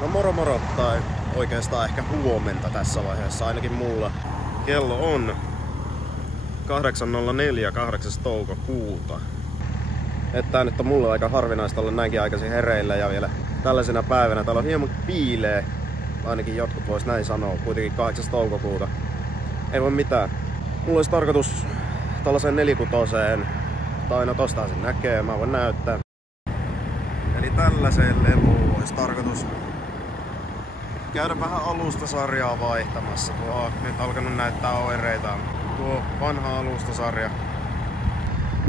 No moro moro, tai oikeastaan ehkä huomenta tässä vaiheessa, ainakin mulla. Kello on 8.04, 8. toukokuuta. Että nyt on mulle aika harvinaista olla näinkin aikaisin hereillä ja vielä tällaisena päivänä. Täällä on hieman piilee, ainakin jotkut vois näin sanoa, kuitenkin 8. toukokuuta. Ei voi mitään. Mulla olisi tarkoitus tällaiseen 4-6, tai no tostahan sen näkee, mä voin näyttää. Eli tällaiseen leluun olisi tarkoitus käydä vähän alustasarjaa vaihtamassa. Tuo on nyt alkanut näyttää oireita. Tuo vanha alustasarja.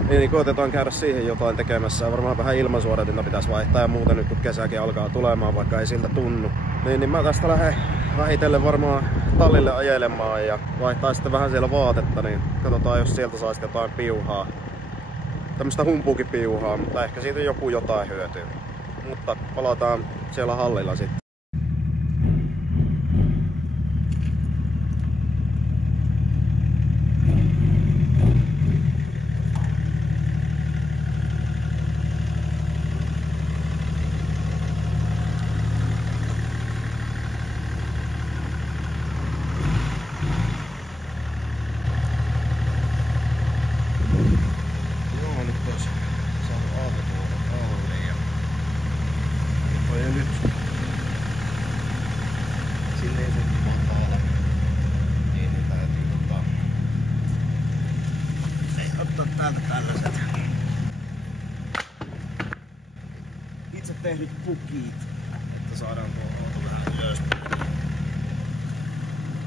Niin koitetaan käydä siihen jotain tekemässä. Varmaan vähän ilmansuodatinta pitäisi vaihtaa ja muuten nyt kun kesäkin alkaa tulemaan, vaikka ei siltä tunnu. Niin mä tästä lähden vähitellen varmaan tallille ajelemaan ja vaihtaa sitten vähän siellä vaatetta, niin katsotaan jos sieltä saisi jotain piuhaa. Tämmöstä humpuukipiuhaa, mutta ehkä siitä joku jotain hyötyy. Mutta palataan siellä hallilla sitten. Täältä tällaiset itse tehdyt pukit, että saadaan tuo auto vähän ylös.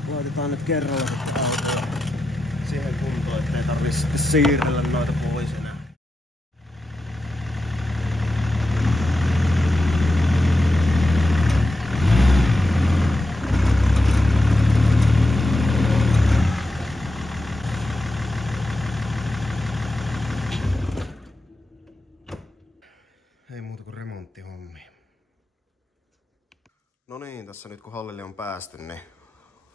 Laitetaan nyt kerralla sitten autoa siihen kuntoon, ettei tarvitse sitten siirrellä noita pois enää. Ei muuta kuin remonttihommi. No niin, tässä nyt kun hallille on päästy, niin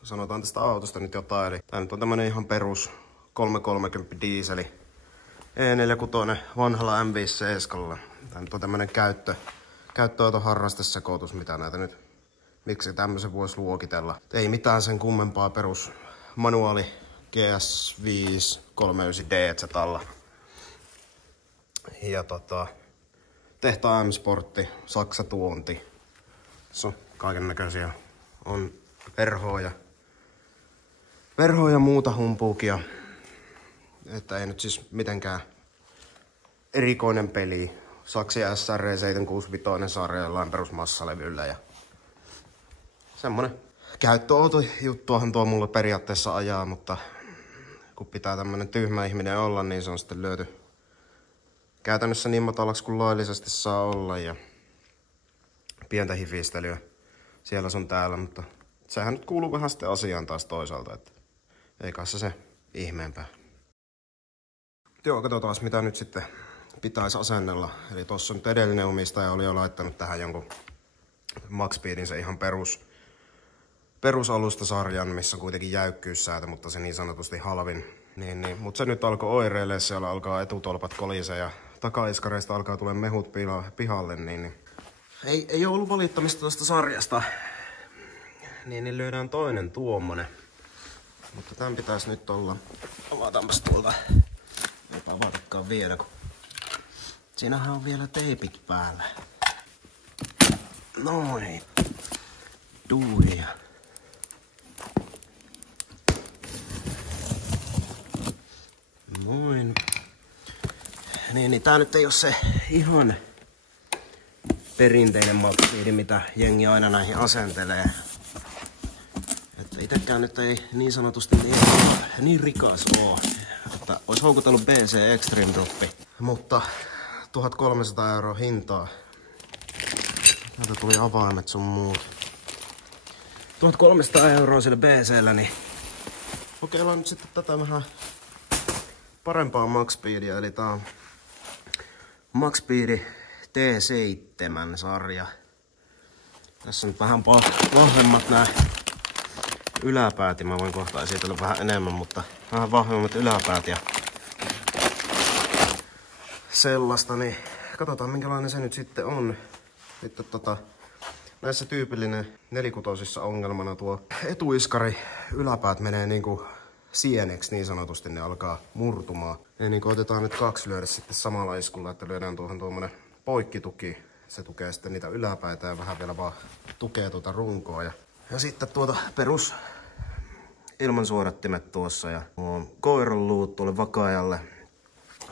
sanotaan tästä autosta nyt jotain. Eli tää nyt on tämmönen ihan perus 330 dieseli E46 vanhalla M5-seiskalla. Tää nyt on tämmönen käyttöauton harrastesekoitus, mitä näitä nyt, miksi tämmösen voisi luokitella. Ei mitään sen kummempaa, perus manuaali GS5 39 DZ alla. Ja tehtaan M-sportti, Saksa tuonti. Tässä on kaiken näköisiä. On verhoja ja muuta humpuukia. Että ei nyt siis mitenkään erikoinen peli. Saksi SR 765 sarja jollain perusmassalevyllä. Ja semmonen käyttöauto juttuahan tuo mulle periaatteessa ajaa, mutta kun pitää tämmönen tyhmä ihminen olla, niin se on sitten löyty käytännössä niin matalaksi kuin laillisesti saa olla ja pientä hifistelyä siellä sun täällä, mutta sehän nyt kuuluu vähän sitten asiaan taas toisaalta, että ei kai se ihmeempää. Joo, katsotaan mitä nyt sitten pitäisi asennella. Eli tossa nyt edellinen omistaja oli jo laittanut tähän jonkun Maxspeedin se ihan perusalustasarjan, missä on kuitenkin jäykkyyssäätö, mutta se niin sanotusti halvin. Mutta se nyt alkoi oireilee, siellä alkaa etutolpat kolise ja takaiskareista alkaa tulee mehut pihalle, niin ei ole ollut valittamista tuosta sarjasta. Niin löydään toinen tuommoinen. Mutta tämän pitäisi nyt olla, avataanpas tuolta, eipä avatakaan vielä, kun siinähän on vielä teipit päällä. Noin, duulia. Noin. Niin tää nyt ei oo se ihan perinteinen Maxspeed, mitä jengi aina näihin asentelee. Että itekään nyt ei niin sanotusti niin rikas oo, että ois houkutellut BC Extreme Droppi. Mutta 1300 € hintaa. Täältä tuli avaimet sun muut. 1300 € sillä BC:llä, niin kokeillaan nyt sitten tätä vähän parempaa Maxspeedia, eli tää on Maxspeed T7 sarja. Tässä on nyt vähän vahvemmat nää yläpäät, mä voin kohta esitellä vähän enemmän, mutta vähän vahvemmat yläpäät ja sellaista, niin katsotaan minkälainen se nyt sitten on. Sitten Näissä tyypillinen nelikutosissa ongelmana tuo etuiskari yläpäät menee niinku sieneksi niin sanotusti, ne alkaa murtumaan. Ja niin otetaan nyt 2 lyödä sitten samalla iskulla, että lyödään tuohon tuommoinen poikkituki. Se tukee sitten niitä yläpäitä ja vähän vielä vaan tukee tuota runkoa. Ja sitten tuota perus ilmansuodattimet tuossa ja koiran luut tuolle vakaajalle.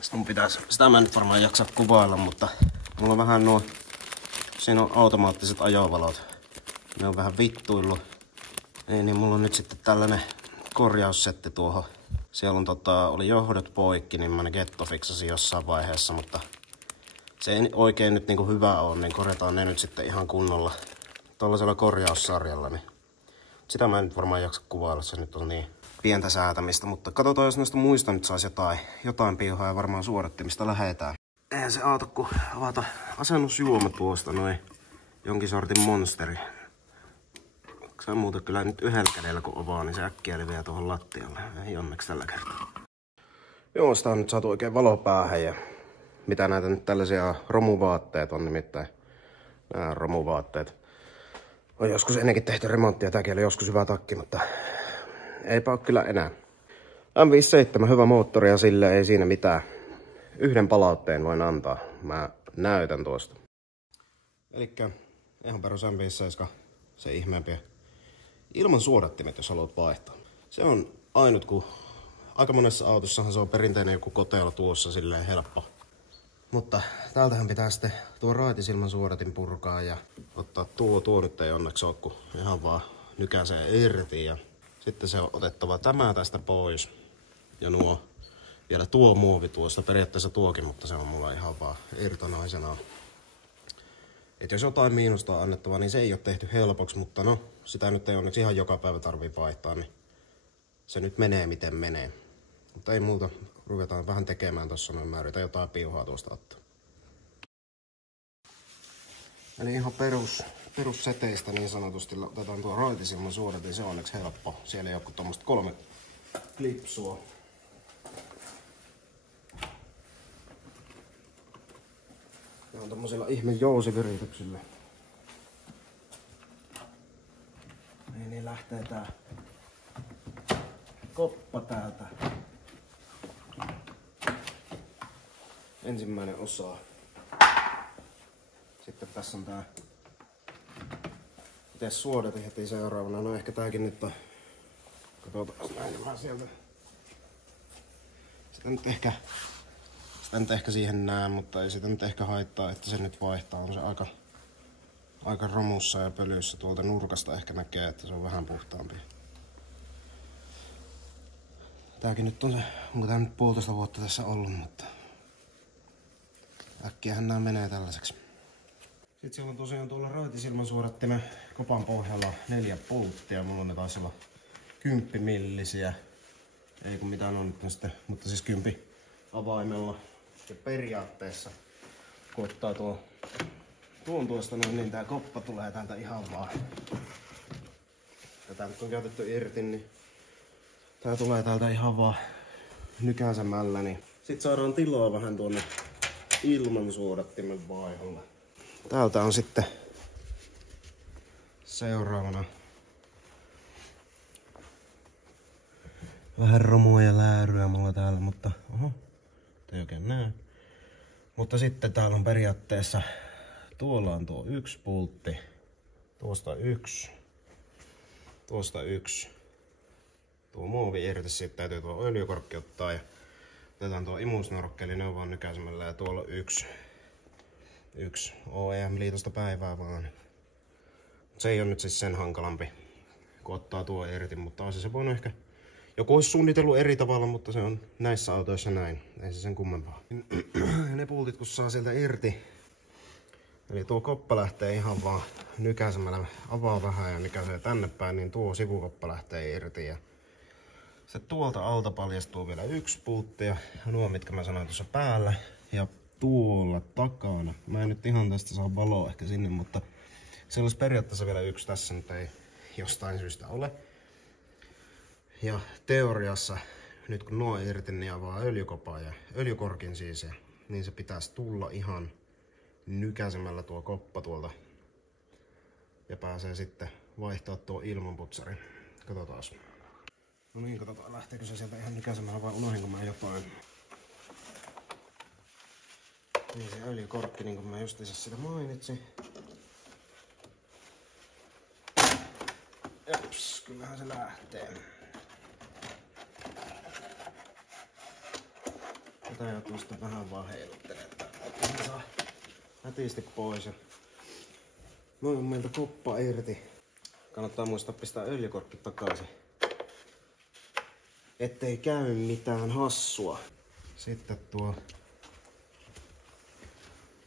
Sitten mun pitäisi, sitä mä nyt varmaan jaksa kuvailla, mutta mulla on vähän siinä on automaattiset ajovalot. Ne on vähän vittuillut. Niin mulla on nyt sitten tällainen korjaussetti tuohon. Siellä on oli johdot poikki, niin mä ne gettofiksasin jossain vaiheessa, mutta se ei oikein nyt niinku hyvä ole, niin korjataan ne nyt sitten ihan kunnolla tuollaisella korjaussarjalla. Niin sitä mä en nyt varmaan jaksa kuvailla, se nyt on niin pientä säätämistä, mutta katsotaan, jos noista muista nyt saisi jotain piuhaa ja varmaan suodattimista lähetään. Eihän se auta, kun avata asennusjuoma tuosta noin jonkin sortin monsteri. Se on muuten kyllä nyt yhdellä kädellä kun avaa, niin se äkkiä leviää tuohon lattialle. Ei onneksi tällä kertaa. Joo, sitä on nyt saatu oikein valopäähän ja mitä näitä nyt tällaisia romuvaatteet on nimittäin. Nämä romuvaatteet. On joskus ennenkin tehty remonttia, tääkin oli joskus hyvä takki, mutta eipä ole kyllä enää. M57, hyvä moottori ja sille ei siinä mitään. Yhden palautteen voin antaa. Mä näytän tuosta. Elikkä ihan perus M57, se ihmeempiä. Ilman suodattimet, jos haluat vaihtaa. Se on ainut, kun aika monessa autossahan se on perinteinen joku kotelo tuossa silleen helppo. Mutta täältähän pitää sitten tuo raitisilman suodatin purkaa ja ottaa tuo nyt ei onneksi ole, kun ihan vaan nykäisee irti. Ja sitten se on otettava tämä tästä pois. Ja vielä tuo muovi tuosta, periaatteessa tuokin, mutta se on mulla ihan vaan irtonaisena. Et jos jotain miinusta on annettava, niin se ei ole tehty helpoksi, mutta no, sitä nyt ei onneksi ihan joka päivä tarvii vaihtaa, niin se nyt menee miten menee. Mutta ei muuta, ruvetaan vähän tekemään tossa, noin mä yritän jotain piuhaa tuosta ottaa. Eli ihan perusseteistä niin sanotusti otetaan tuo raitisilman suodatin, se on onneksi helppo. Siellä ei ole kuin tommoset 3 klipsua. Ne on tommosilla ihme jousivirityksillä. Niin lähtee tää koppa täältä. Ensimmäinen osa. Sitten tässä on tää itse suodatin heti seuraavana. No ehkä tääkin nyt on. Katsotaan näin vähän sieltä. Sitä nyt ehkä siihen näe, mutta ei sitä nyt ehkä haittaa, että se nyt vaihtaa. On se aika romussa ja pölyssä. Tuolta nurkasta ehkä näkee, että se on vähän puhtaampi. Tääkin nyt on se, onko tää nyt 1,5 vuotta tässä ollut, mutta äkkiähän nää menee tällaiseksi. Sitten siellä on tosiaan tuolla raitisilman suodattimen kopan pohjalla 4 pulttia. Mulla on ne taisi olla 10 millisiä. Ei kun mitään on nyt sitten, mutta siis 10 avaimella. Ja periaatteessa kun ottaa tuon tuosta noin, niin tää koppa tulee täältä ihan vaan. Tätä nyt on käytetty irti, niin tää tulee täältä ihan vaan nykäisemällä. Niin sit saadaan tilaa vähän tuonne ilmansuodattimen vaiholle. Täältä on sitten seuraavana vähän romua ja lääryä mulla täällä, mutta oho, ei oikein näe. Mutta sitten täällä on periaatteessa, tuolla on tuo 1 pultti, tuosta 1, tuosta 1. Tuo muovi irti, sitten täytyy tuo öljykorkki ottaa ja otetaan tuo imusnorkkeli, ne on vaan nykäisemällä ja tuolla on 1 OEM-liitosta päivää vaan. Se ei ole nyt siis sen hankalampi, kun ottaa tuo irti, mutta olisi se voinut ehkä. Joku olisi suunnitellut eri tavalla, mutta se on näissä autoissa näin. Ei se sen kummempaa. Ne pultit kun saa sieltä irti. Eli tuo koppa lähtee ihan vaan nykäisemällä, avaa vähän ja nykäisee tänne päin, niin tuo sivukoppa lähtee irti. Ja se tuolta alta paljastuu vielä 1 pultti ja nuo mitkä mä sanoin tuossa päällä. Ja tuolla takana. Mä en nyt ihan tästä saa valoa ehkä sinne, mutta se olisi periaatteessa vielä 1 tässä, mutta ei jostain syystä ole. Ja teoriassa, nyt kun nuo irti, niin avaa öljykopaa ja öljykorkin siis, niin se pitäisi tulla ihan nykäisemällä tuo koppa tuolta. ja pääsee sitten vaihtaa tuo ilmanputsari. Katsotaan. No niin, katsotaan lähteekö se sieltä ihan nykäisemään vai unohdinko mä jotain. Niin se öljykorkki, niin kuin mä justiinsa sitä mainitsin. Japs, kyllähän se lähtee. Tätä joutuu sitten vähän vaan heiluttelemaan, että se saa nätisti pois. Noin on meiltä koppa irti. Kannattaa muistaa pistää öljykorkki takaisin, ettei käy mitään hassua. Sitten tuo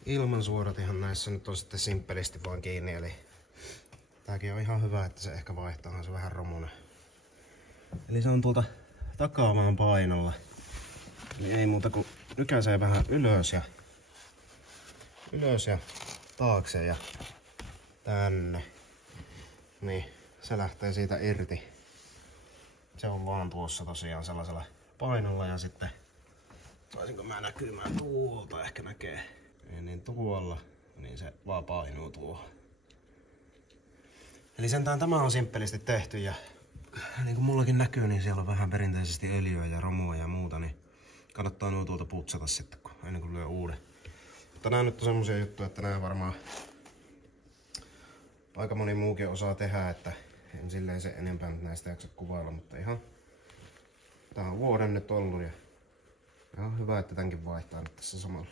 ilmansuodattihan näissä nyt on sitten simppelisti vaan kiinni, eli tääkin on ihan hyvä, että se ehkä vaihtaa, se on vähän romunen. Eli se on tuolta takaamaan painolla. Eli ei muuta kuin nykäisee vähän ylös ja taakse ja tänne. Niin, se lähtee siitä irti. Se on vaan tuossa tosiaan sellaisella painolla ja sitten saisinko mä näkymään tuolta, ehkä näkee. Niin tuolla, niin se vaan painuu tuohon. Eli sentään tämä on simppelisti tehty ja niin kuin mullakin näkyy, niin siellä on vähän perinteisesti öljyä ja romua ja muuta, niin kannattaa nuo tuolta putsata sitten, ennen kuin lyö uuden. Mutta nämä nyt on semmosia juttuja, että nämä varmaan aika moni muukin osaa tehdä, että en silleen se enempää nyt näistä jaksa kuvailla, mutta ihan tää on vuoden nyt ollut ja ihan hyvä, että tämänkin vaihtaa nyt tässä samalla.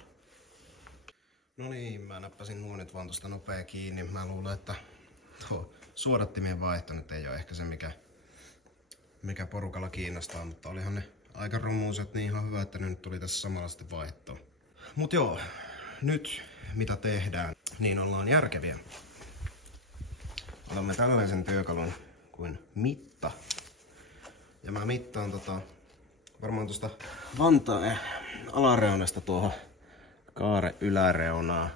No niin, mä näppäsin nuo nyt vaan tosta nopea kiinni. Mä luulen, että tuo suodattimien vaihto nyt ei ole ehkä se mikä porukalla kiinnostaa, mutta olihan ne aika romuiset, niin ihan hyvä, että ne nyt tuli tässä samalla sitten vaihtoon. Mut joo, nyt mitä tehdään, niin ollaan järkeviä. Otamme tällaisen työkalun kuin mitta. Ja mä mittaan varmaan tuosta vantaan alareunasta tuohon kaaren yläreunaa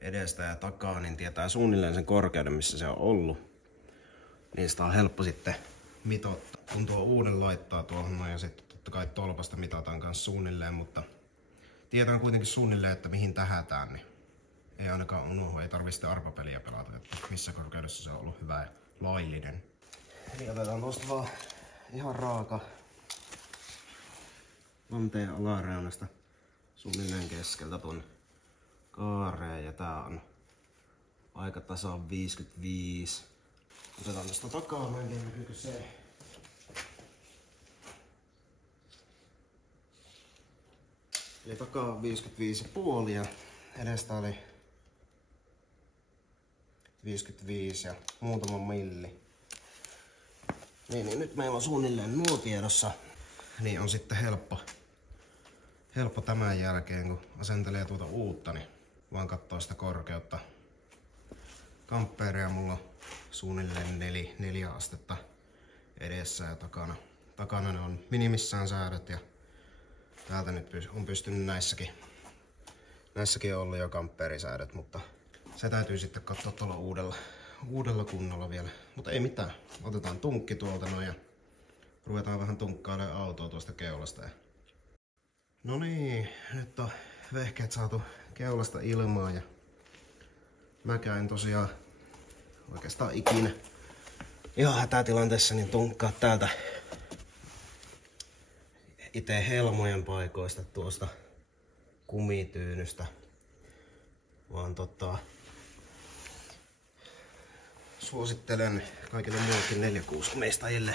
edestä ja takaa, niin tietää suunnilleen sen korkeuden, missä se on ollut. Niin sitä on helppo sitten mitottaa. Kun tuo uuden laittaa tuohon ja sitten totta kai tolpasta mitataan kanssa suunnilleen, mutta tietää kuitenkin suunnilleen, että mihin tähätään, niin ei ainakaan unohdu, ei tarvitse sitten arpapeliä pelata, että missä korkeudessa se on ollut hyvä ja laillinen. Eli otetaan tuosta vaan ihan raaka vanteen alareunasta suunnilleen keskeltä tuonne kaareen ja tää on aika tasan 55. Otetaan tästä takaa, mä en tiedä näkyykö se. Eli takaa on 55,5 ja edestä oli 55 ja muutama milli. Niin nyt meillä on suunnilleen nuo tiedossa. Niin on sitten helppo tämän jälkeen, kun asentelee tuota uutta, niin vaan katsoo sitä korkeutta. Kampeeria mulla on suunnilleen 4 astetta edessä ja takana. Takana ne on minimissään säädöt ja täältä nyt on pystynyt näissäkin on ollut jo kampeerisäädöt, mutta se täytyy sitten katsoa tuolla uudella kunnolla vielä. Mutta ei mitään, otetaan tunkki tuolta noin ja ruvetaan vähän tunkkailemaan autoa tuosta keulasta. No niin, nyt on vehkeet saatu keulasta ilmaan ja mäkään en tosiaan oikeastaan ikinä ihan hätätilanteessa niin tunkkaa täältä itse helmojen paikoista tuosta kumityynystä, vaan suosittelen kaikille muillekin 4/6 omistajille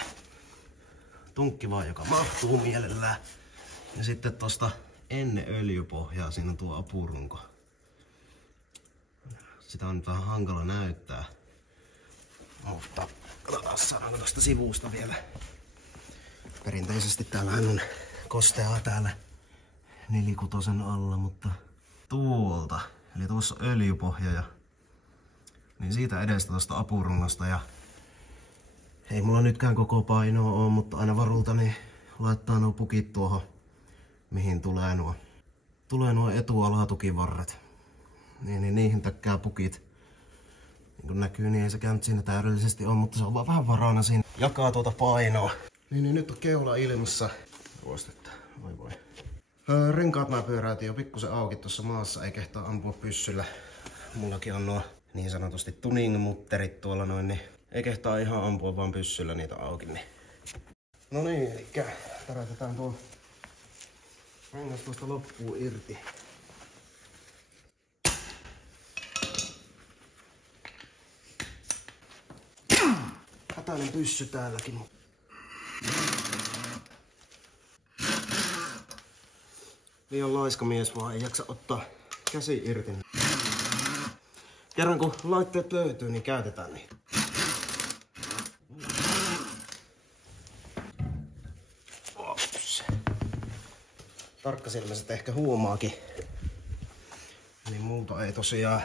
tunkki vaan, joka mahtuu mielellään. Ja sitten tosta ennen öljypohjaa siinä on tuo apurunko. Sitä on nyt vähän hankala näyttää, mutta katsotaan saadaanko tosta sivusta vielä. Perinteisesti täällähän on kosteaa täällä 4/6 alla, mutta tuolta, eli tuossa on öljypohja ja niin siitä edestä tuosta apurungosta ja ei mulla nytkään koko painoa ole, mutta aina varulta niin laittaa nuo pukit tuohon, mihin tulee nuo etualatukivarret. Niin niihin täkkää pukit. Niin kuin näkyy, niin ei sekään nyt siinä täydellisesti ole, mutta se on vaan vähän varana siinä. Jakaa tuota painoa. Niin nyt on keula ilmassa. Ruostetta, voi. Renkaat mä pyöräytin jo pikkusen auki tuossa maassa, ei kehtaa ampua pyssyllä. Mullakin on nuo niin sanotusti tuning-mutterit tuolla noin, niin ei kehtaa ihan ampua vaan pyssyllä niitä auki. Niin. No niin, elikkä tärätetään tuo rengas tuosta loppuun irti. Hätäinen pyssy täälläkin. Liian laiska mies vaan ei jaksa ottaa käsi irti. Kerran kun laitteet löytyy, niin käytetään niitä. Ops. Tarkkasilmäiset ehkä huomaakin. Niin multa ei tosiaan...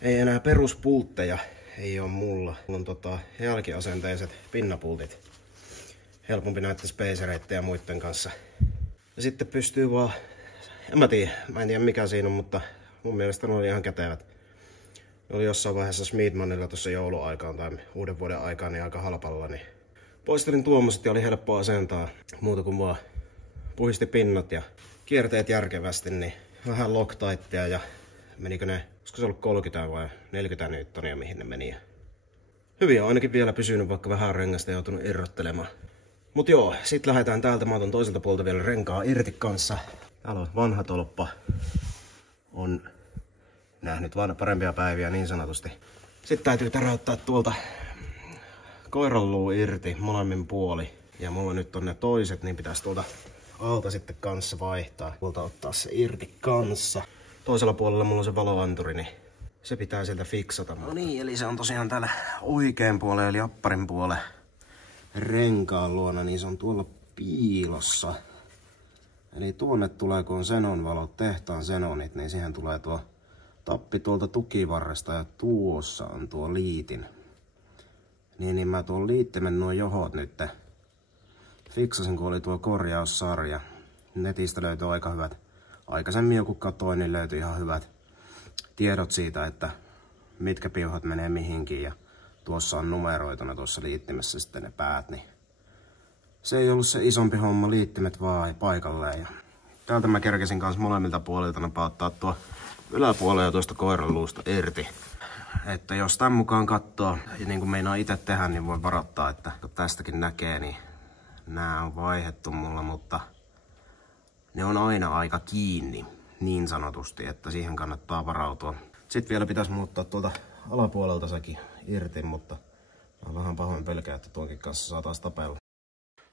Ei enää peruspultteja ei oo mulla. Mulla on jälkiasenteiset pinnapultit. Helpompi näiden spacereitten ja muiden kanssa. Ja sitten pystyy vaan... Mä en tiedä mikä siinä on, mutta mun mielestä ne oli ihan kätevät. Ne oli jossain vaiheessa Smidmanilla tuossa jouluaikaan tai uuden vuoden aikaan niin aika halpalla. Niin poistelin tuommoiset ja oli helppo asentaa. Muuta kuin vaan puhisti pinnat ja kierteet järkevästi. Niin vähän Loctitea ja menikö ne, olisiko se ollut 30 vai 40 newtonia mihin ne meni. Hyvin on ainakin vielä pysynyt, vaikka vähän rengasta joutunut irrottelemaan. Mut joo, sit lähdetään täältä. Mä otan toiselta puolta vielä renkaa irti kanssa. Täällä on vanha tolppa. On nähnyt vaan parempia päiviä niin sanotusti. Sitten täytyy täräyttää tuolta koiranluu irti molemmin puoli. Ja mulla nyt on ne toiset, niin pitäisi tuolta alta sitten kanssa vaihtaa. Tuolta ottaa se irti kanssa. Toisella puolella mulla on se valoanturi, niin se pitää sieltä fiksata. No niin, eli se on tosiaan täällä oikean puolen eli apparin puolen renkaan luona, niin se on tuolla piilossa. Eli tuonne tulee, kun on Xenon valot, tehtaan Xenonit, niin siihen tulee tuo tappi tuolta tukivarresta ja tuossa on tuo liitin. Niin mä tuon liittimen nuo johot nyt fiksasin, kun oli tuo korjaussarja. Netistä löytyy aika hyvät. Aikaisemmin joku katsoin, niin löytyi ihan hyvät tiedot siitä, että mitkä piuhat menee mihinkin. Ja tuossa on numeroituna tuossa liittimessä sitten ne päät. Niin se ei ollut se isompi homma, liittimet vaan paikalleen. Ja täältä mä kerkesin kanssa molemmilta puolilta napauttaa tuo yläpuolella ja tuosta koiranluusta irti. Että jos tämän mukaan katsoo, ja niin kuin meinaa itse tehdä, niin voi varoittaa, että kun tästäkin näkee, niin nämä on vaihdettu mulla, mutta ne on aina aika kiinni, niin sanotusti, että siihen kannattaa varautua. Sitten vielä pitäisi muuttaa tuolta alapuolelta sekin irti, mutta mä vähän pahoin pelkää, että tuonkin kanssa saa taas tapella.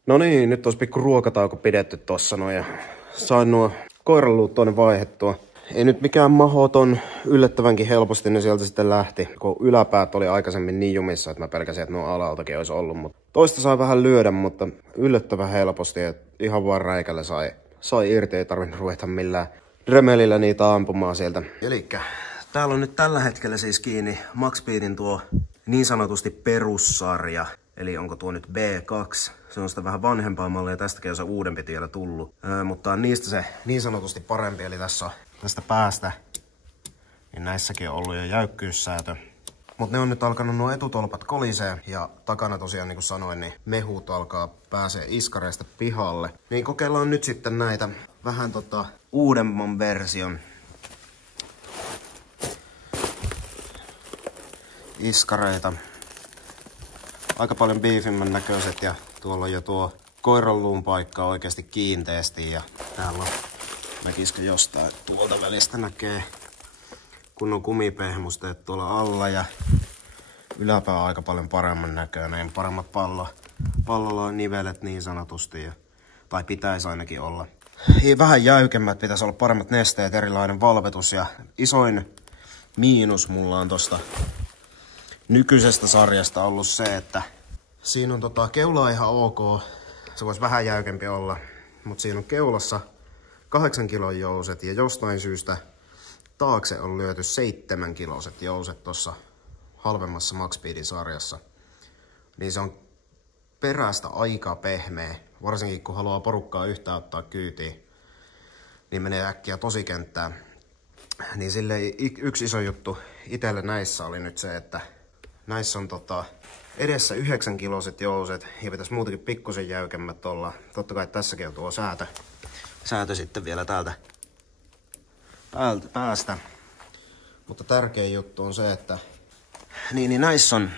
No niin, nyt olisi pikku ruokatauko pidetty tossa noin ja sain nuo koiranluut tuonne vaihdettua. Ei nyt mikään mahoton, yllättävänkin helposti ne sieltä sitten lähti, kun yläpäät oli aikaisemmin niin jumissa, että mä pelkäsin, että nuo alaltakin olisi ollut. Mutta toista sai vähän lyödä, mutta yllättävän helposti, että ihan vaan räikällä sai irti, ei tarvinnut ruveta millään dremelillä niitä ampumaan sieltä. Elikkä täällä on nyt tällä hetkellä siis kiinni Maxspeedin tuo niin sanotusti perussarja. Eli onko tuo nyt B2? Se on sitä vähän vanhempaa mallia, tästäkin on se uudempi vielä tullut. Mutta on niistä se niin sanotusti parempi, eli tässä on tästä päästä. Niin näissäkin on ollut jo jäykkyyssäätö. Mutta ne on nyt alkanut nuo etutolpat kolisee ja takana tosiaan niin kuin sanoin, niin mehut pääsee iskareista pihalle. Niin kokeillaan nyt sitten näitä vähän uudemman version iskareita. Aika paljon beefimmän näköiset ja tuolla on jo tuo koiranluun paikka oikeasti kiinteästi ja täällä on näkisikö jostain tuolta välistä näkee kunnon kumipehmusteet tuolla alla ja yläpää on aika paljon paremman näköinen, paremmat pallolla on nivelet niin sanotusti tai pitäisi ainakin olla. Vähän jäykemmät, pitäisi olla paremmat nesteet, erilainen valvetus ja isoin miinus mulla on tosta nykyisestä sarjasta ollut se, että siinä on keula ihan ok, se voisi vähän jäykempi olla, mutta siinä on keulassa 8 kilon jouset ja jostain syystä taakse on lyöty 7 kiloiset jouset tuossa halvemmassa Maxspeedin sarjassa. Niin se on perästä aika pehmeä, varsinkin kun haluaa porukkaa yhtään ottaa kyytiin, niin menee äkkiä tosikenttään. Niin silleen yksi iso juttu itselle näissä oli nyt se, että näissä on edessä 9 kiloiset jouset ja pitäisi muutenkin pikkusen jäykemmät olla. Totta kai tässäkin on tuo säätö sitten vielä täältä päästä. Mutta tärkein juttu on se, että niin näissä on,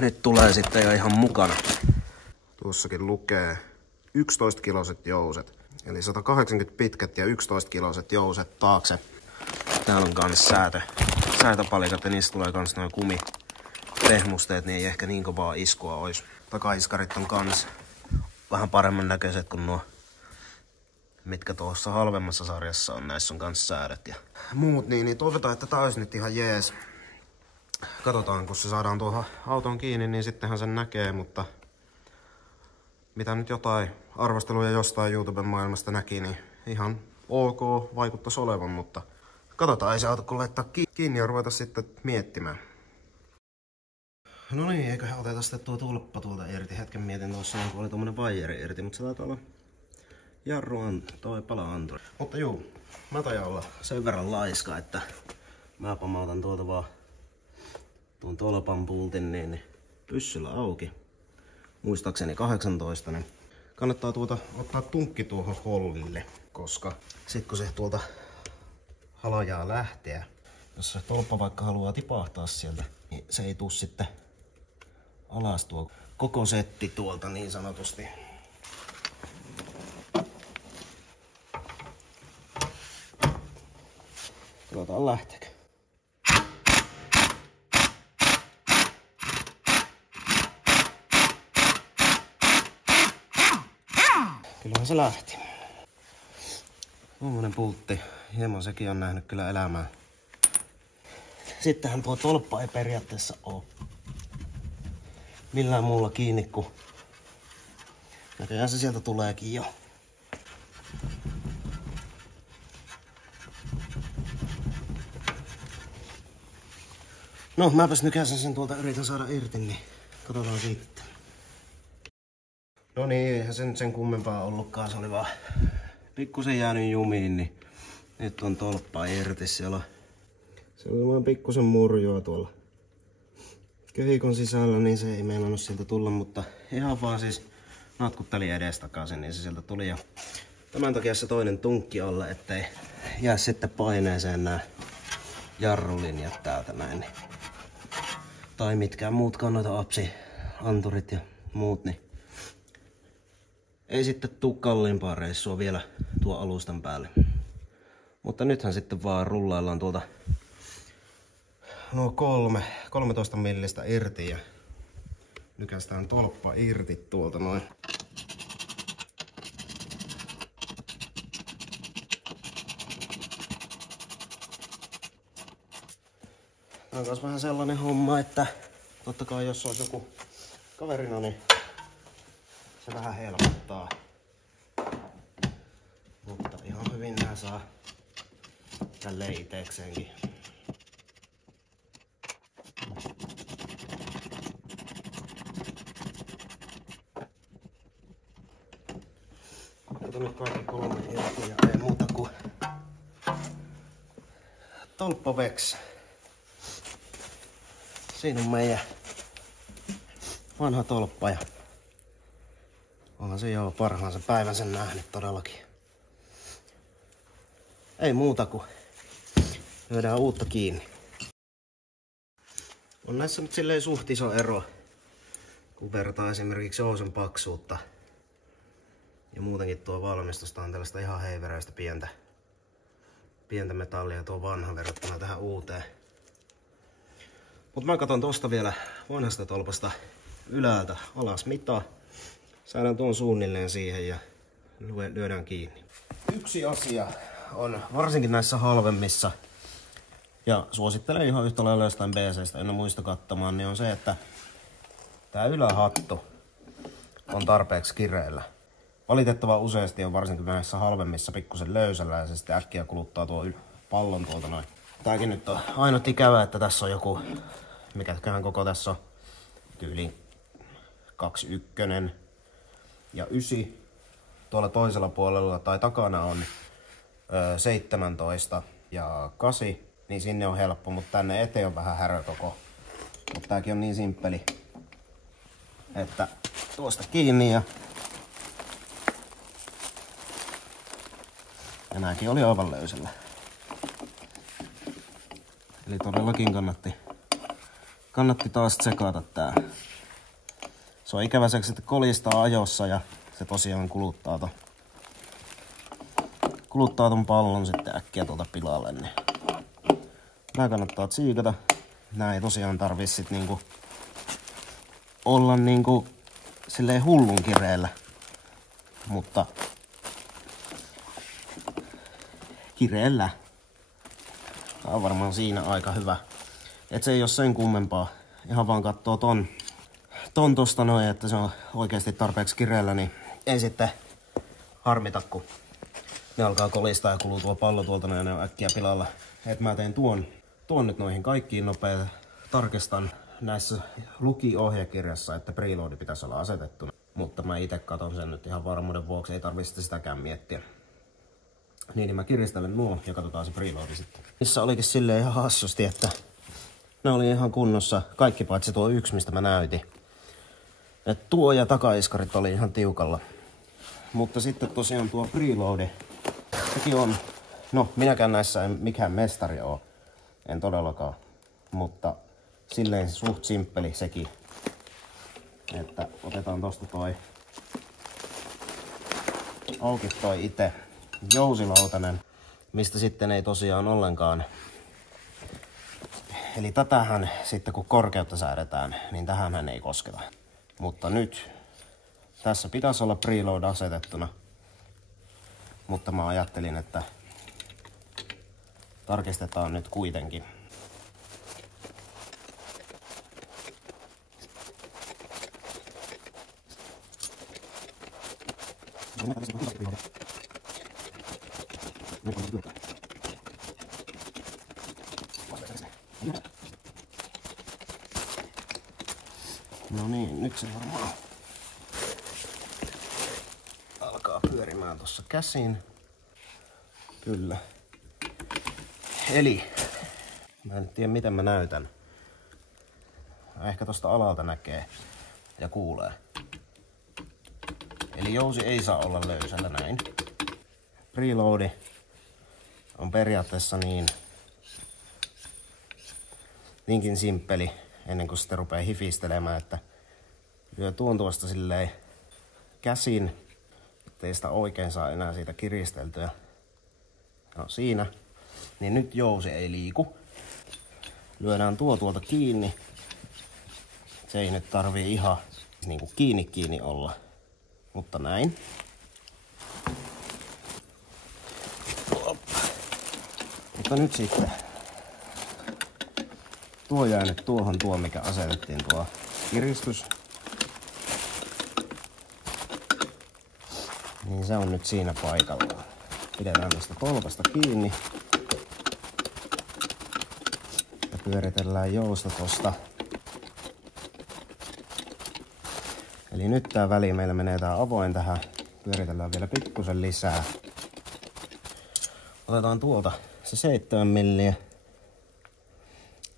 nyt tulee sitten jo ihan mukana. Tuossakin lukee 11-kiloiset jouset. Eli 180 pitkät ja 11-kiloiset jouset taakse. Täällä on kans säätöpalikat ja niistä tulee kans noin kumitehmusteet, niin ei ehkä niin kovaa iskua ois. Takaiskarit on kans vähän paremman näköiset kuin nuo, mitkä tuossa halvemmassa sarjassa on. Näissä on kans säädöt ja muut, niin toivotaan, että tää olisi nyt ihan jees. Katsotaan, kun se saadaan tuohon autoon kiinni, niin sittenhän sen näkee, mutta mitä nyt jotain arvosteluja jostain YouTuben maailmasta näki, niin ihan ok vaikuttaisi olevan, mutta katsotaan, ei se auto kun laittaa kiinni ja ruveta sitten miettimään. No niin, eiköhän oteta sitten tuo tulppa tuolta irti. Hetken mietin tuossa, kun oli tommonen vaijeri irti, mutta se taitaa olla jarru toi pala-anturi. Mutta juu, mä tajan olla sen verran laiska, että mä pamautan tuolta vaan tuon tolpan pultin niin pyssyllä auki. Muistaakseni 18, niin kannattaa ottaa tunkki tuohon hollille, koska sit kun se tuolta halajaa lähteä, jos se tolppa vaikka haluaa tipahtaa sieltä, niin se ei tuu sitten alas tuo koko setti tuolta niin sanotusti. Katsotaan lähteekö. Kyllähän se lähti. Tuommoinen pultti. Hieman sekin on nähnyt kyllä elämää. Sittenhän tuo tolppa ei periaatteessa oo millään muulla kiinni kuin näköjään se sieltä tuleekin jo. No, mäpäs nykäsen sen tuolta yritän saada irti, niin katsotaan sitten. No niin, eihän sen kummempaa ollutkaan, se oli vaan pikkusen jäänyt jumiin, niin nyt on tolppa irti. Siellä oli vaan pikkusen murjoa tuolla kehikon sisällä, niin se ei meinannut sieltä tulla, mutta ihan vaan siis natkutteli edestakaisin, niin se sieltä tuli. Ja tämän takia se toinen tunkki alle, ettei jää sitten paineeseen nämä jarrulinjat täältä näin. Tai mitkään muutkaan noita apsi-anturit ja muut, niin ei sitten tuu kalliimpaa reissua vielä tuo alustan päälle. Mutta nythän sitten vaan rullaillaan tuolta nuo 13 millistä irti ja nykästään tolppa irti tuolta noin. Tää on kans vähän sellainen homma, että totta kai jos olisi joku kaverina, niin se vähän helpottaa. Mutta ihan hyvin nää saa tälleen itekseenkin. Kato nyt kaikki 3 irti ja ei muuta kuin tolppa veks. Siinä on meidän vanha tolppa ja onhan se jo parhaan sen päivän sen nähnyt todellakin. Ei muuta kuin lyödään uutta kiinni. On näissä nyt silleen suht iso ero, kun vertaa esimerkiksi jousen paksuutta. Ja muutenkin tuo valmistusta on tällaista ihan heiveräistä pientä metallia tuo vanha verrattuna tähän uuteen. Mutta mä katson tosta vielä vanhasta tolpasta ylältä alas mitaa. Saadaan tuon suunnilleen siihen ja lyödään kiinni. Yksi asia on varsinkin näissä halvemmissa, ja suosittelen ihan yhtä lailla jostain BC:stä, en muista katsomaan, niin on se, että tää ylähattu on tarpeeksi kireellä. Valitettavan useasti on varsinkin näissä halvemmissa pikkusen löysällä ja se sitten äkkiä kuluttaa tuo pallon tuolta noin. Tääkin nyt on ainut ikävä, että tässä on joku, mikäköhän koko tässä on, tyyliin 21 ja 9. Tuolla toisella puolella tai takana on 17 ja 8, niin sinne on helppo, mutta tänne eteen on vähän härö koko. Mutta tääkin on niin simppeli, että tuosta kiinni ja nääkin oli aivan löysällä. Eli todellakin kannatti taas tsekata tää. Se on ikävä seksi, että kolistaa ajossa ja se tosiaan kuluttaa ton pallon sitten äkkiä tuolta pilalle. Niin nää kannattaa tsiikata. Nää ei tosiaan tarvii sit niinku olla niinku silleen hullun kireellä. Mutta kireellä. Tää on varmaan siinä aika hyvä. Et se ei oo sen kummempaa. Ihan vaan kattoo ton tosta noin, että se on oikeesti tarpeeksi kireellä, niin ei sitten harmita, kun ne alkaa kolistaa ja kuluu tuo pallo tuolta noin ja ne on äkkiä pilalla. Et mä teen tuon nyt noihin kaikkiin nopeasti. Tarkistan näissä luki ohjekirjassa, että preloadi pitäisi olla asetettuna. Mutta mä ite katon sen nyt ihan varmuuden vuoksi, ei tarvitse sitäkään miettiä. Niin mä kiristelen nuo ja katsotaan se preloadi sitten. Niissä olikin silleen ihan hassusti, että ne oli ihan kunnossa. Kaikki paitsi tuo yksi, mistä mä näytin. Et tuo ja takaiskarit oli ihan tiukalla. Mutta sitten tosiaan tuo preloadi, sekin on, no minäkään näissä en mikään mestari oo. En todellakaan. Mutta silleen suht simppeli sekin. Että otetaan tosta toi auki toi itse jousilautanen, mistä sitten ei tosiaan ollenkaan. Eli tätähän sitten kun korkeutta säädetään, niin tähänhän ei kosketa. Mutta nyt tässä pitäisi olla preload asetettuna. Mutta mä ajattelin, että tarkistetaan nyt kuitenkin. No niin, nyt se varmaan alkaa pyörimään tossa käsin. Kyllä. Eli mä en tiedä miten mä näytän. Ehkä tosta alalta näkee ja kuulee. Eli jousi ei saa olla löysällä näin. Preloadi on periaatteessa niinkin simppeli ennen kuin sitten rupeaa hifistelemään, että lyö tuon tuosta silleen käsin, ettei sitä oikein saa enää siitä kiristeltyä. No siinä. Niin nyt jousi ei liiku. Lyödään tuo tuolta kiinni. Se ei nyt tarvii ihan niinku kiinni olla. Mutta näin. Mutta nyt sitten tuo jää nyt tuo mikä asetettiin tuo kiristys. Niin se on nyt siinä paikallaan. Pidetään tästä tolpasta kiinni. Ja pyöritellään jousta tosta. Eli nyt tää väli meillä menee tää avoin tähän. Pyöritellään vielä pikkusen lisää. Otetaan tuolta se 7 milliä.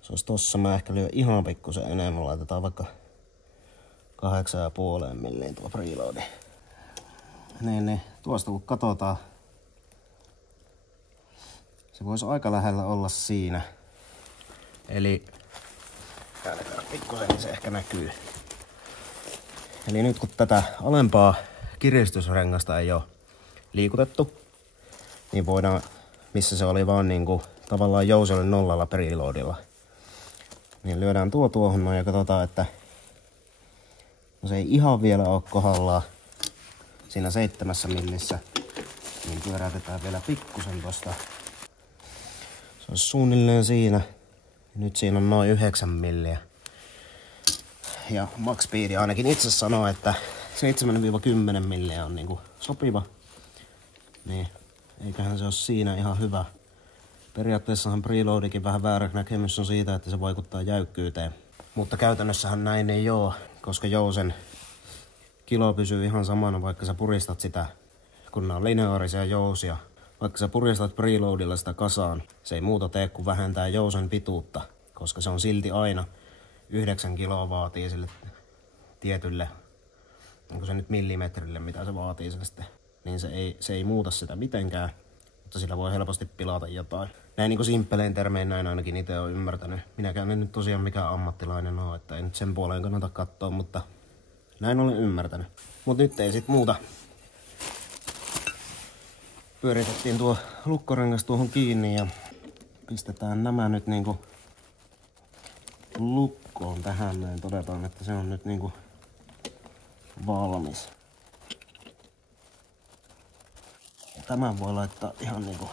Se olisi tossa, mä ehkä lyön ihan pikkusen enemmän. Laitetaan vaikka 8,5 milliin tuo preloadi. Niin, tuosta kun katsotaan. Se voisi aika lähellä olla siinä. Eli käännetään pikkusen, niin se ehkä näkyy. Eli nyt kun tätä alempaa kiristysrengasta ei ole liikutettu, niin voidaan, missä se oli vaan niinku tavallaan jouselle nollalla preloadilla, niin lyödään tuo tuohon noin ja katsotaan, että no se ei ihan vielä ole kohdallaan siinä 7 millissä, niin pyöräytetään vielä pikkusen tosta. Se on suunnilleen siinä. Nyt siinä on noin 9 milliä. Ja max speed ainakin itse sanoo, että 7-10 milliä on niinku sopiva. Niin, eiköhän se ole siinä ihan hyvä. Periaatteessahan preloadikin vähän väärä näkemys on siitä, että se vaikuttaa jäykkyyteen. Mutta käytännössähän näin ei oo, koska jousen kilo pysyy ihan samana, vaikka sä puristat sitä, kun nämä on lineaarisia jousia. Vaikka sä puristat preloadilla sitä kasaan, se ei muuta tee kuin vähentää jousen pituutta, koska se on silti aina 9 kiloa vaatii sille tietylle, onko se nyt millimetrille, mitä se vaatii sille sitten, niin se ei muuta sitä mitenkään, mutta sillä voi helposti pilata jotain. Näin niinku simppelein termein näin ainakin itse olen ymmärtänyt. Minäkään en nyt tosiaan mikään ammattilainen ole, että ei nyt sen puoleen kannata katsoa, mutta näin olen ymmärtänyt. Mut nyt ei sit muuta. Pyöritettiin tuo lukkorengas tuohon kiinni ja pistetään nämä nyt niinku lukkoon tähän näin. Todetaan, että se on nyt niinku valmis. Ja tämän voi laittaa ihan niinku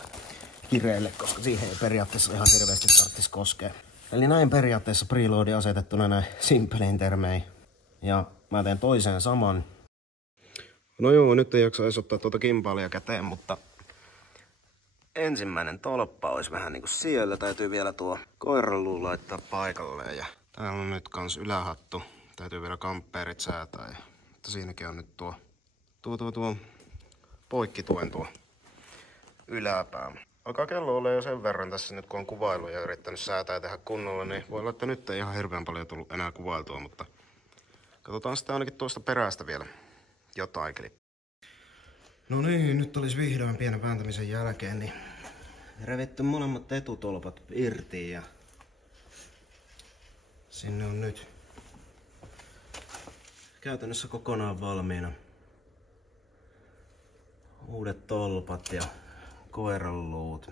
kireelle, koska siihen ei periaatteessa ihan hirveästi tarvitsisi koskea. Eli näin periaatteessa preloadi asetettuna näin simppelein termein. Ja mä teen toiseen saman. No joo, nyt ei jaksa edes ottaa tuota kimpaalia käteen, mutta ensimmäinen tolppa olisi vähän niinku siellä. Täytyy vielä tuo koiraluu laittaa paikalleen. Ja täällä on nyt kans ylähattu. Täytyy vielä kamppeerit säätää. Mutta siinäkin on nyt tuo poikkituen tuo yläpää. Alkaa kello olla jo sen verran tässä nyt kun on kuvailu ja yrittänyt säätää ja tehdä kunnolla, niin voi olla, että nyt ei ihan hirveän paljon tullut enää kuvailtua, mutta katsotaan sitten ainakin tuosta perästä vielä jotain klippiä. No niin, nyt olisi vihdoin pienen vääntämisen jälkeen niin revitty molemmat etutolpat irti ja sinne on nyt käytännössä kokonaan valmiina uudet tolpat ja koiranluut.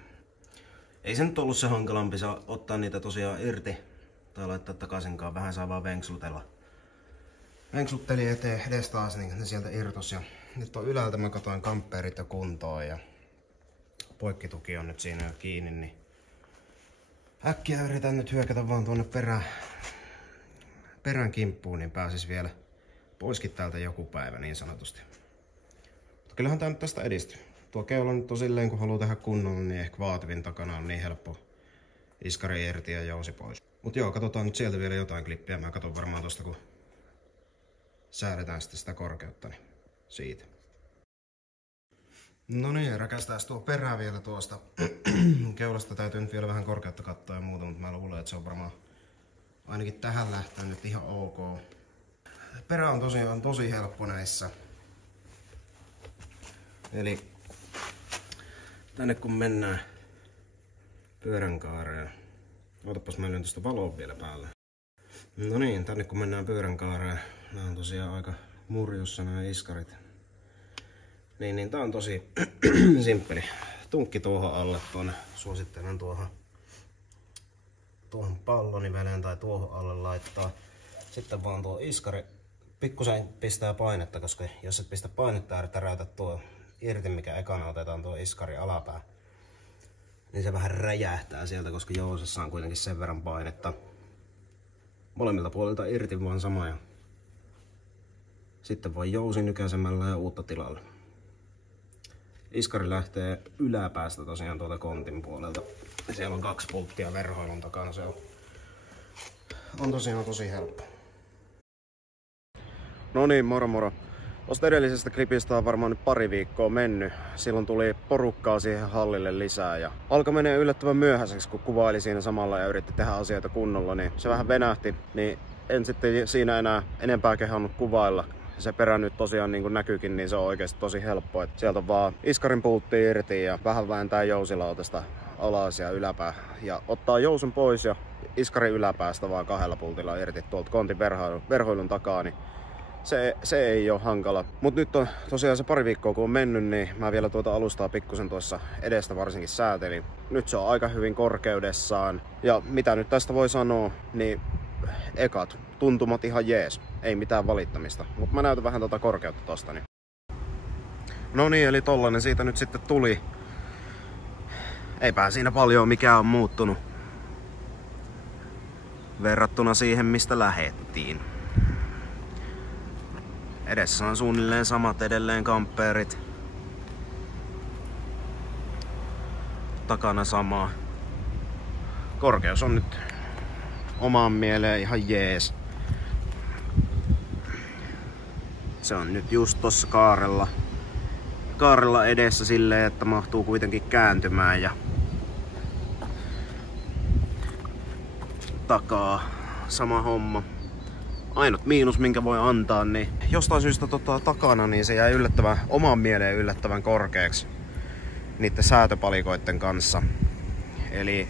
Ei se nyt ollut se hankalampi saa ottaa niitä tosiaan irti tai laittaa takaisinkaan. Vähän saa vaan venksutella. Venksutteli eteen edes taas, niin ne sieltä irtos. Ja nyt on ylältä mä katoin kamppeerit jo kuntoon ja poikkituki on nyt siinä jo kiinni. Niin äkkiä yritän nyt hyökätä vaan tuonne perän kimppuun, niin pääsis vielä poiskin täältä joku päivä niin sanotusti. Mutta kyllähän tää nyt tästä edistyy. Tuo keula nyt on silleen, kun haluaa tehdä kunnolla, niin ehkä vaativin takana on niin helppo iskari irti ja jousi pois. Mut joo, katsotaan nyt sieltä vielä jotain klippiä. Mä katson varmaan tosta, kun säädetään sitten sitä korkeutta, niin siitä. No niin, räkästään tuo perä vielä tuosta. Keulasta täytyy nyt vielä vähän korkeutta katsoa ja muuta, mutta mä luulen, että se on varmaan ainakin tähän lähtöön nyt ihan ok. Perä on tosiaan tosi helppo näissä. Eli tänne kun mennään pyöränkaareen. Ootapas mä lyön tästä valoa vielä päälle. No niin, tänne kun mennään pyöränkaareen. Nää on tosiaan aika murjussa nämä iskarit. Niin tää on tosi simppeli. Tunkki tuohon alle tuonne. Suosittelen tuohon palloniveleen tai tuohon alle laittaa. Sitten vaan tuo iskari pikkusen pistää painetta, koska jos et pistä painetta ja täräytä tuo irti, mikä ekana otetaan tuo iskari alapää, niin se vähän räjähtää sieltä, koska jousessa on kuitenkin sen verran painetta. Molemmilta puolilta irti vaan sama ja sitten voi jousi nykäisemällä ja uutta tilalle. Iskari lähtee yläpäästä tosiaan tuolta kontin puolelta. Siellä on 2 pulttia verhoilun takana, se on tosiaan tosi helppo. No niin, moro moro. Tuosta edellisestä klipistä on varmaan nyt pari viikkoa mennyt. Silloin tuli porukkaa siihen hallille lisää ja alkoi menee yllättävän myöhäiseksi, kun kuvaili siinä samalla ja yritti tehdä asioita kunnolla, niin se vähän venähti. Niin en sitten siinä enää enempää kehannut kuvailla. Se perä nyt tosiaan niin kuin näkyykin, niin se on oikeasti tosi helppo. Että sieltä on vaan iskarin pultti irti ja vähän vääntää jousilautasta alas ja yläpää. Ja ottaa jousun pois ja iskarin yläpäästä vaan 2 pultilla irti tuolta kontin verhoilun takaa. Niin se ei ole hankala. Mut nyt on tosiaan se pari viikkoa kun on mennyt, niin mä vielä tuota alustaa pikkusen tuossa edestä varsinkin säätelin. Nyt se on aika hyvin korkeudessaan. Ja mitä nyt tästä voi sanoa, niin ekat tuntumat ihan jees. Ei mitään valittamista. Mut mä näytän vähän tuota korkeutta tosta. Niin. No niin, eli tollanen siitä nyt sitten tuli. Eipä siinä paljon mikään on muuttunut verrattuna siihen, mistä lähettiin. Edessä on suunnilleen samat edelleen kamppeerit. Takana sama. Korkeus on nyt omaan mieleen ihan jees. Se on nyt just tossa kaarella edessä silleen, että mahtuu kuitenkin kääntymään ja takaa sama homma. Ainut miinus, minkä voi antaa, niin jostain syystä takana niin se jäi omaan mieleen yllättävän korkeaksi niiden säätöpalikoiden kanssa. Eli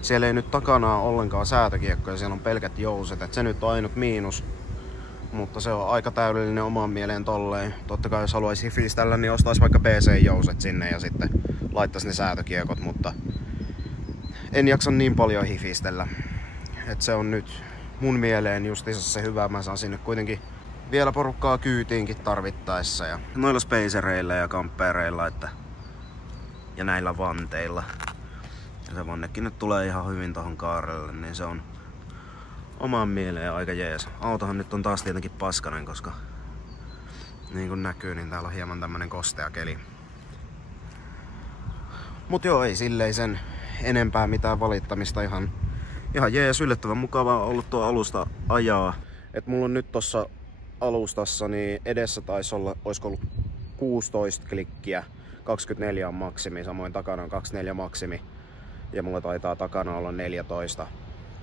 siellä ei nyt takana ole ollenkaan säätökiekkoja, siellä on pelkät jouset, et se nyt on ainut miinus. Mutta se on aika täydellinen omaan mieleen tolleen. Totta kai jos haluaisi hifistellä, niin ostaisi vaikka PC-jouset sinne ja sitten laittaisi ne säätökiekot, mutta en jaksa niin paljon hifistellä. Et se on nyt mun mieleen justiinsa se hyvä. Mä saan sinne kuitenkin vielä porukkaa kyytiinkin tarvittaessa. Ja noilla spacereilla ja kampereilla ja näillä vanteilla. Ja se vannekin nyt tulee ihan hyvin tohon kaarelle, niin se on omaan mieleen aika jees. Autohan nyt on taas tietenkin paskanen, koska niin kuin näkyy, niin täällä on hieman tämmönen kostea keli. Mut joo, ei silleen sen enempää mitään valittamista. Ihan jees, yllättävän mukavaa ollut tuo alusta ajaa. Et mulla on nyt tossa alustassa, niin edessä taisi olla, oisko ollut 16 klikkiä. 24 on maksimi, samoin takana on 24 maksimi. Ja mulla taitaa takana olla 14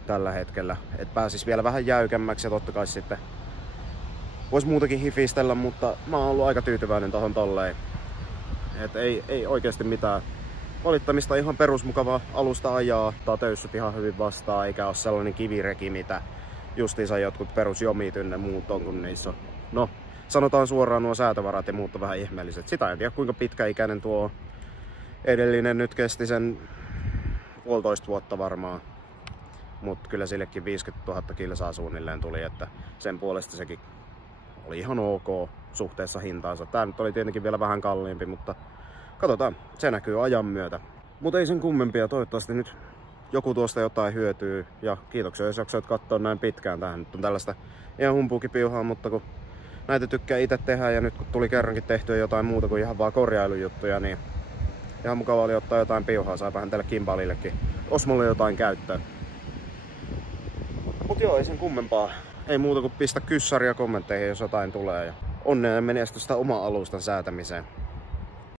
tällä hetkellä. Et pääsis vielä vähän jäykemmäksi ja totta kai sitten vois muutakin hifistellä, mutta mä oon ollut aika tyytyväinen tohon tolleen. Et ei oikeesti mitään valittamista, ihan perusmukava alusta ajaa. Tää töyssyt ihan hyvin vastaan, eikä oo sellainen kivireki, mitä justiinsa jotkut perusjomit ynnä muut on, kun niissä on. No, sanotaan suoraan nuo säätövarat ja muut on vähän ihmeelliset. Sitä en tiedä kuinka pitkäikäinen tuo edellinen nyt kesti, sen 1,5 vuotta varmaan. Mut kyllä sillekin 50 000 kilsaa suunnilleen tuli, että sen puolesta sekin oli ihan ok suhteessa hintaansa. Tää nyt oli tietenkin vielä vähän kalliimpi, mutta katsotaan, se näkyy ajan myötä. Mut ei sen kummempia, toivottavasti nyt joku tuosta jotain hyötyy. Ja kiitoksia, jos jaksoit katsoa näin pitkään. Tähän nyt on tällaista ihan humpuukipiuhaa, mutta kun näitä tykkää itse tehdä ja nyt kun tuli kerrankin tehtyä jotain muuta kuin ihan vaan korjailujuttuja, niin ihan mukava oli ottaa jotain piuhaa. Saipahan tälle Kimbalillekin Osmolle jotain käyttöä. Mut joo, ei sen kummempaa. Ei muuta kuin pistä kyssaria kommentteihin, jos jotain tulee. Ja onnea ja menestystä oma alustan säätämiseen.